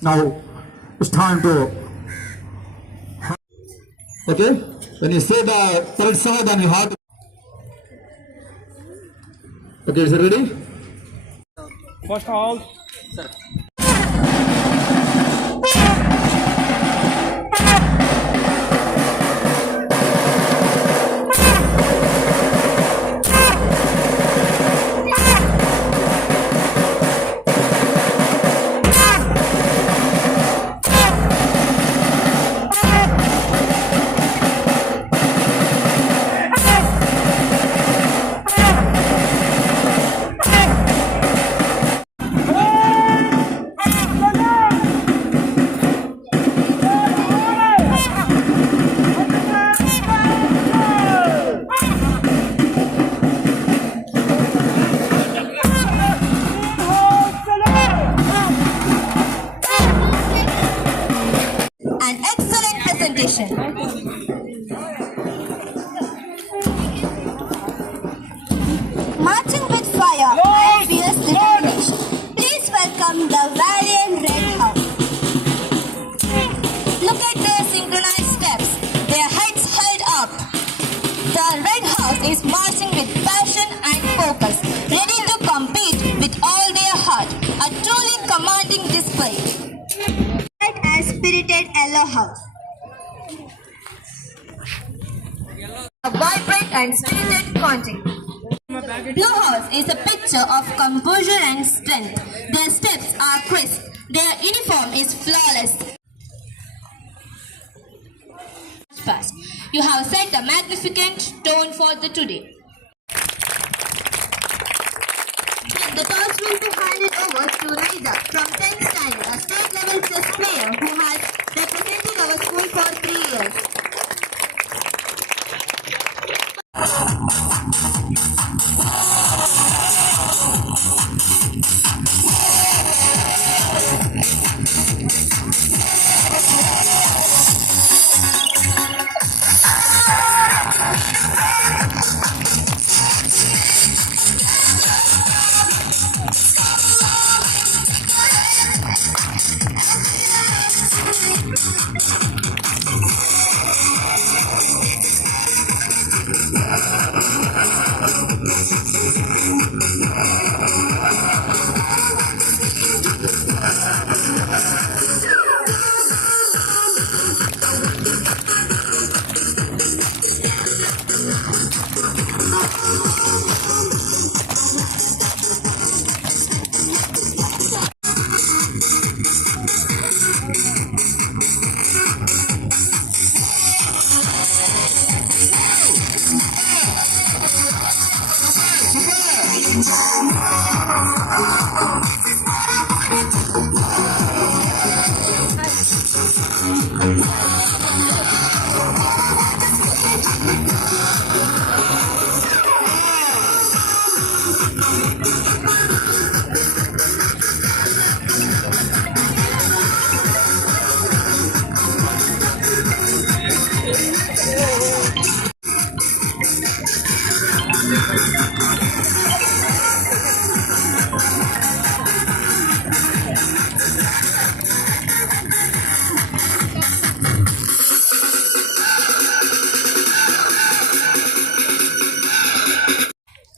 Now it's time to. Okay, when you say the third song, then you have to. Okay, is it ready? First hold. An excellent presentation. Marching with fire and fierce determination. Please welcome the valiant Red House. Look at their synchronized steps, their heads held up. The Red House is marching with passion and focus, ready to compete with all their heart. A truly commanding display. And spirited Yellow House. A vibrant and spirited content. Blue House is a picture of composure and strength. Their steps are crisp. Their uniform is flawless. Fast. You have set a magnificent tone for the today. The toss will be handed over to Raida from 10th standard, a state level chess player who has represented our school for 3 years.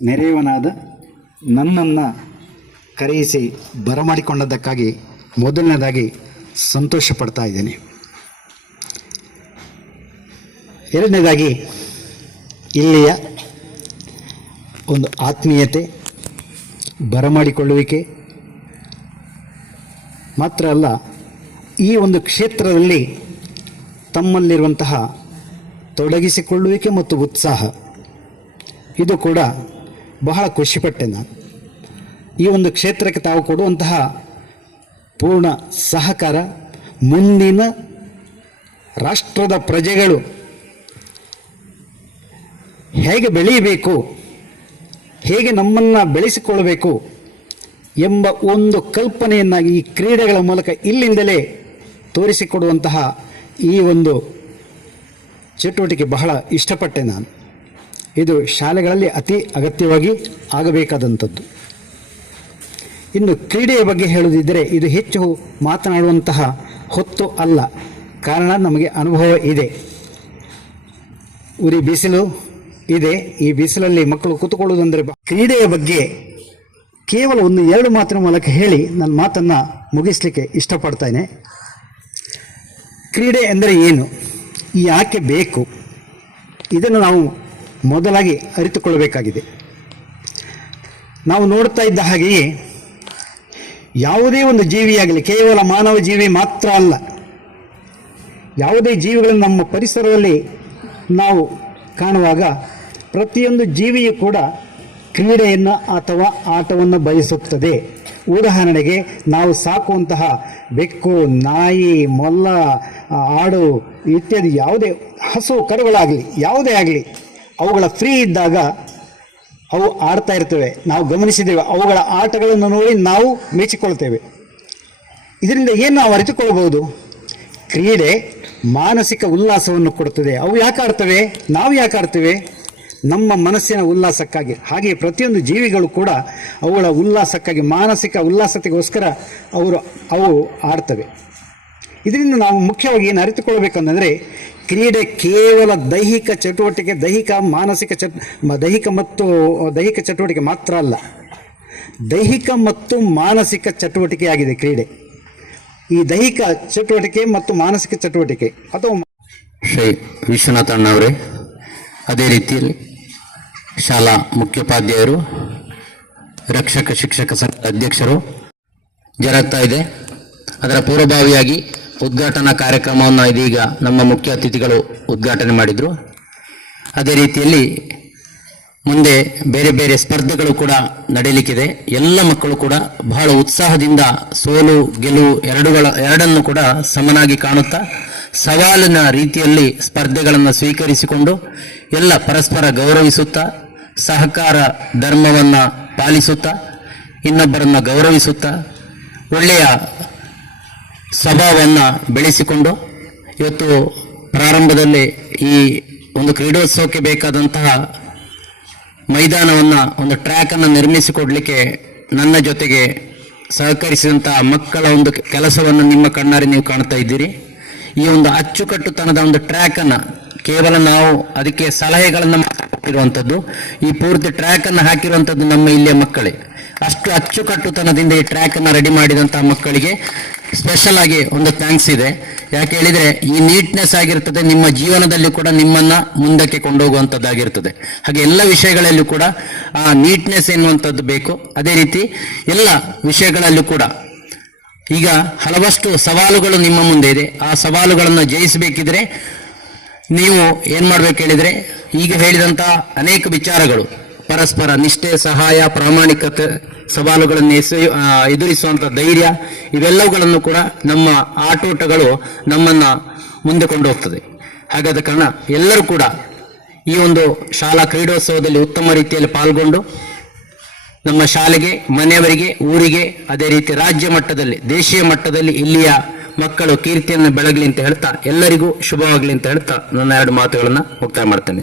ನೆರೆಯವನಾದ ನನ್ನನ್ನು ಕರೆಯಿಸಿ ಬರಮಾಡಿಕೊಂಡದ್ದಕ್ಕಾಗಿ ಮೊದಲನೇದಾಗಿ ಸಂತೋಷ ಪಡ್ತಾ ಇದ್ದೇನೆ. ಎರಡನೇದಾಗಿ ಇಲ್ಲಿಯ ಒಂದು ಆತ್ಮೀಯತೆ, ಬರಮಾಡಿಕೊಳ್ಳುವಿಕೆ ಮಾತ್ರ ಅಲ್ಲ, ಈ ಒಂದು ಕ್ಷೇತ್ರದಲ್ಲಿ ತಮ್ಮಲ್ಲಿರುವಂತಹ ತೊಡಗಿಸಿಕೊಳ್ಳುವಿಕೆ ಮತ್ತು ಉತ್ಸಾಹ, ಇದು ಕೂಡ ಬಹಳ ಖುಷಿಪಟ್ಟೆ ನಾನು. ಈ ಒಂದು ಕ್ಷೇತ್ರಕ್ಕೆ ತಾವು ಕೊಡುವಂತಹ ಪೂರ್ಣ ಸಹಕಾರ ಮುಂದಿನ ರಾಷ್ಟ್ರದ ಪ್ರಜೆಗಳು ಹೇಗೆ ಬೆಳೀಬೇಕು ಹೇಗೆ ನಮ್ಮನ್ನು ಬೆಳೆಸಿಕೊಳ್ಳಬೇಕು ಎಂಬ ಒಂದು ಕಲ್ಪನೆಯನ್ನು ಈ ಕ್ರೀಡೆಗಳ ಮೂಲಕ ಇಲ್ಲಿಂದಲೇ ತೋರಿಸಿಕೊಡುವಂತಹ ಈ ಒಂದು ಚಟುವಟಿಕೆ ಬಹಳ ಇಷ್ಟಪಟ್ಟೆ ನಾನು. ಇದು ಶಾಲೆಗಳಲ್ಲಿ ಅತಿ ಅಗತ್ಯವಾಗಿ ಆಗಬೇಕಾದಂಥದ್ದು. ಇನ್ನು ಕ್ರೀಡೆಯ ಬಗ್ಗೆ ಹೇಳುವುದಿದ್ದರೆ ಇದು ಹೆಚ್ಚು ಮಾತನಾಡುವಂತಹ ಹೊತ್ತು ಅಲ್ಲ, ಕಾರಣ ನಮಗೆ ಅನುಭವ ಇದೆ. ಉರಿ ಬಿಸಿಲು ಇದೆ, ಈ ಬಿಸಿಲಲ್ಲಿ ಮಕ್ಕಳು ಕೂತುಕೊಳ್ಳುವುದಂದರೆ ಕ್ರೀಡೆಯ ಬಗ್ಗೆ ಕೇವಲ 1-2 ಮಾತಿನ ಮೂಲಕ ಹೇಳಿ ನನ್ನ ಮಾತನ್ನು ಮುಗಿಸಲಿಕ್ಕೆ ಇಷ್ಟಪಡ್ತೇನೆ. ಕ್ರೀಡೆ ಎಂದರೆ ಏನು, ಯಾಕೆ ಬೇಕು, ಇದನ್ನು ನಾವು ಮೊದಲಾಗಿ ಅರಿತುಕೊಳ್ಳಬೇಕಾಗಿದೆ. ನಾವು ನೋಡ್ತಾ ಇದ್ದ ಹಾಗೆಯೇ ಯಾವುದೇ ಒಂದು ಜೀವಿಯಾಗಲಿ, ಕೇವಲ ಮಾನವ ಜೀವಿ ಮಾತ್ರ ಅಲ್ಲ, ಯಾವುದೇ ಜೀವಿಗಳನ್ನು ನಮ್ಮ ಪರಿಸರದಲ್ಲಿ ನಾವು ಕಾಣುವಾಗ ಪ್ರತಿಯೊಂದು ಜೀವಿಯೂ ಕೂಡ ಕ್ರೀಡೆಯನ್ನು ಅಥವಾ ಆಟವನ್ನು ಬಯಸುತ್ತದೆ. ಉದಾಹರಣೆಗೆ ನಾವು ಸಾಕುವಂತಹ ಬೆಕ್ಕು, ನಾಯಿ, ಮೊಲ, ಆಡು ಇತ್ಯಾದಿ ಯಾವುದೇ ಹಸು ಕರುಗಳಾಗಲಿ ಯಾವುದೇ ಆಗಲಿ ಅವುಗಳ ಫ್ರೀ ಇದ್ದಾಗ ಅವು ಆಡ್ತಾ ಇರ್ತವೆ. ನಾವು ಗಮನಿಸಿದ್ದೇವೆ, ಅವುಗಳ ಆಟಗಳನ್ನು ನೋಡಿ ನಾವು ಮೆಚ್ಚಿಕೊಳ್ತೇವೆ. ಇದರಿಂದ ಏನು ನಾವು ಅರಿತುಕೊಳ್ಳಬಹುದು? ಕ್ರೀಡೆ ಮಾನಸಿಕ ಉಲ್ಲಾಸವನ್ನು ಕೊಡುತ್ತದೆ. ಅವು ಯಾಕೆ ಆಡ್ತವೆ, ನಾವು ಯಾಕೆ ಆಡ್ತೇವೆ? ನಮ್ಮ ಮನಸ್ಸಿನ ಉಲ್ಲಾಸಕ್ಕಾಗಿ. ಹಾಗೆ ಪ್ರತಿಯೊಂದು ಜೀವಿಗಳು ಕೂಡ ಅವುಗಳ ಉಲ್ಲಾಸಕ್ಕಾಗಿ, ಮಾನಸಿಕ ಉಲ್ಲಾಸತೆಗೋಸ್ಕರ ಅವು ಆಡ್ತವೆ. ಇದರಿಂದ ನಾವು ಮುಖ್ಯವಾಗಿ ಏನು ಅರಿತುಕೊಳ್ಬೇಕಂತಂದರೆ, ಕ್ರೀಡೆ ಕೇವಲ ದೈಹಿಕ ಚಟುವಟಿಕೆ, ದೈಹಿಕ ಚಟುವಟಿಕೆ ಮಾತ್ರ ಅಲ್ಲ, ದೈಹಿಕ ಮತ್ತು ಮಾನಸಿಕ ಚಟುವಟಿಕೆಯಾಗಿದೆ ಕ್ರೀಡೆ. ಈ ದೈಹಿಕ ಚಟುವಟಿಕೆ ಮತ್ತು ಮಾನಸಿಕ ಚಟುವಟಿಕೆ ಅಥವಾ ಶ್ರೀ ವಿಶ್ವನಾಥ ಅಣ್ಣವರೇ, ಅದೇ ರೀತಿಯಲ್ಲಿ ಶಾಲಾ ಮುಖ್ಯೋಪಾಧ್ಯಾಯರು, ರಕ್ಷಕ ಶಿಕ್ಷಕ ಸಂಘದ ಅಧ್ಯಕ್ಷರು ಜರುಗ್ತಾ ಇದೆ. ಅದರ ಪೂರ್ವಭಾವಿಯಾಗಿ ಉದ್ಘಾಟನಾ ಕಾರ್ಯಕ್ರಮವನ್ನು ಇದೀಗ ನಮ್ಮ ಮುಖ್ಯ ಅತಿಥಿಗಳು ಉದ್ಘಾಟನೆ ಮಾಡಿದರು. ಅದೇ ರೀತಿಯಲ್ಲಿ ಮುಂದೆ ಬೇರೆ ಬೇರೆ ಸ್ಪರ್ಧೆಗಳು ಕೂಡ ನಡೆಯಲಿಕ್ಕಿದೆ. ಎಲ್ಲ ಮಕ್ಕಳು ಕೂಡ ಬಹಳ ಉತ್ಸಾಹದಿಂದ ಸೋಲು ಗೆಲುವು ಎರಡನ್ನು ಕೂಡ ಸಮನಾಗಿ ಕಾಣುತ್ತಾ ಸವಾಲಿನ ರೀತಿಯಲ್ಲಿ ಸ್ಪರ್ಧೆಗಳನ್ನು ಸ್ವೀಕರಿಸಿಕೊಂಡು ಎಲ್ಲ ಪರಸ್ಪರ ಗೌರವಿಸುತ್ತಾ, ಸಹಕಾರ ಧರ್ಮವನ್ನು ಪಾಲಿಸುತ್ತಾ, ಇನ್ನೊಬ್ಬರನ್ನು ಗೌರವಿಸುತ್ತಾ, ಒಳ್ಳೆಯ ಸ್ವಭಾವವನ್ನು ಬೆಳೆಸಿಕೊಂಡು ಇವತ್ತು ಪ್ರಾರಂಭದಲ್ಲಿ ಈ ಒಂದು ಕ್ರೀಡೋತ್ಸವಕ್ಕೆ ಬೇಕಾದಂತಹ ಮೈದಾನವನ್ನು, ಒಂದು ಟ್ರ್ಯಾಕನ್ನು ನಿರ್ಮಿಸಿಕೊಡಲಿಕ್ಕೆ ನನ್ನ ಜೊತೆಗೆ ಸಹಕರಿಸಿದಂತಹ ಮಕ್ಕಳ ಒಂದು ಕೆಲಸವನ್ನು ನಿಮ್ಮ ಕಣ್ಣಾರೆ ನೀವು ಕಾಣ್ತಾ ಇದ್ದೀರಿ. ಈ ಒಂದು ಅಚ್ಚುಕಟ್ಟುತನದ ಒಂದು ಟ್ರ್ಯಾಕನ್ನು ಕೇವಲ ನಾವು ಅದಕ್ಕೆ ಸಲಹೆಗಳನ್ನು ಹಾಕಿರುವಂಥದ್ದು, ಈ ಪೂರ್ತಿ ಟ್ರ್ಯಾಕನ್ನು ಹಾಕಿರುವಂಥದ್ದು ನಮ್ಮ ಇಲ್ಲಿಯ ಮಕ್ಕಳೇ. ಅಷ್ಟು ಅಚ್ಚುಕಟ್ಟುತನದಿಂದ ಈ ಟ್ರ್ಯಾಕನ್ನು ರೆಡಿ ಮಾಡಿದಂತಹ ಮಕ್ಕಳಿಗೆ ಸ್ಪೆಷಲ್ ಆಗಿ ಒಂದು ಥ್ಯಾಂಕ್ಸ್ ಇದೆ. ಯಾಕೆ ಹೇಳಿದರೆ, ಈ ನೀಟ್ನೆಸ್ ಆಗಿರ್ತದೆ ನಿಮ್ಮ ಜೀವನದಲ್ಲಿ ಕೂಡ ನಿಮ್ಮನ್ನು ಮುಂದಕ್ಕೆ ಕೊಂಡೋಗುವಂಥದ್ದಾಗಿರ್ತದೆ. ಹಾಗೆ ಎಲ್ಲ ವಿಷಯಗಳಲ್ಲೂ ಕೂಡ ಆ ನೀಟ್ನೆಸ್ ಎನ್ನುವಂಥದ್ದು ಬೇಕು. ಅದೇ ರೀತಿ ಎಲ್ಲ ವಿಷಯಗಳಲ್ಲೂ ಕೂಡ ಈಗ ಹಲವಷ್ಟು ಸವಾಲುಗಳು ನಿಮ್ಮ ಮುಂದೆ ಇದೆ. ಆ ಸವಾಲುಗಳನ್ನು ಜಯಿಸಬೇಕಿದ್ರೆ ನೀವು ಏನು ಮಾಡಬೇಕು ಹೇಳಿದರೆ, ಈಗ ಹೇಳಿದಂತಹ ಅನೇಕ ವಿಚಾರಗಳು, ಪರಸ್ಪರ ನಿಷ್ಠೆ, ಸಹಾಯ, ಪ್ರಾಮಾಣಿಕತೆ, ಸವಾಲುಗಳನ್ನು ಎದುರಿಸುವಂಥ ಧೈರ್ಯ, ಇವೆಲ್ಲವುಗಳನ್ನು ಕೂಡ ನಮ್ಮ ಆಟೋಟಗಳು ನಮ್ಮನ್ನು ಮುಂದೆ ಕೊಂಡು ಹೋಗ್ತದೆ. ಹಾಗಾದ ಕಾರಣ ಎಲ್ಲರೂ ಕೂಡ ಈ ಒಂದು ಶಾಲಾ ಕ್ರೀಡೋತ್ಸವದಲ್ಲಿ ಉತ್ತಮ ರೀತಿಯಲ್ಲಿ ಪಾಲ್ಗೊಂಡು ನಮ್ಮ ಶಾಲೆಗೆ, ಮನೆಯವರಿಗೆ, ಊರಿಗೆ, ಅದೇ ರೀತಿ ರಾಜ್ಯ ಮಟ್ಟದಲ್ಲಿ, ದೇಶೀಯ ಮಟ್ಟದಲ್ಲಿ ಇಲ್ಲಿಯ ಮಕ್ಕಳು ಕೀರ್ತಿಯನ್ನು ಬೆಳಗಲಿ ಅಂತ ಹೇಳ್ತಾ, ಎಲ್ಲರಿಗೂ ಶುಭವಾಗಲಿ ಅಂತ ಹೇಳ್ತಾ ನನ್ನ 2 ಮಾತುಗಳನ್ನು ಮುಕ್ತಾಯ ಮಾಡ್ತೇನೆ.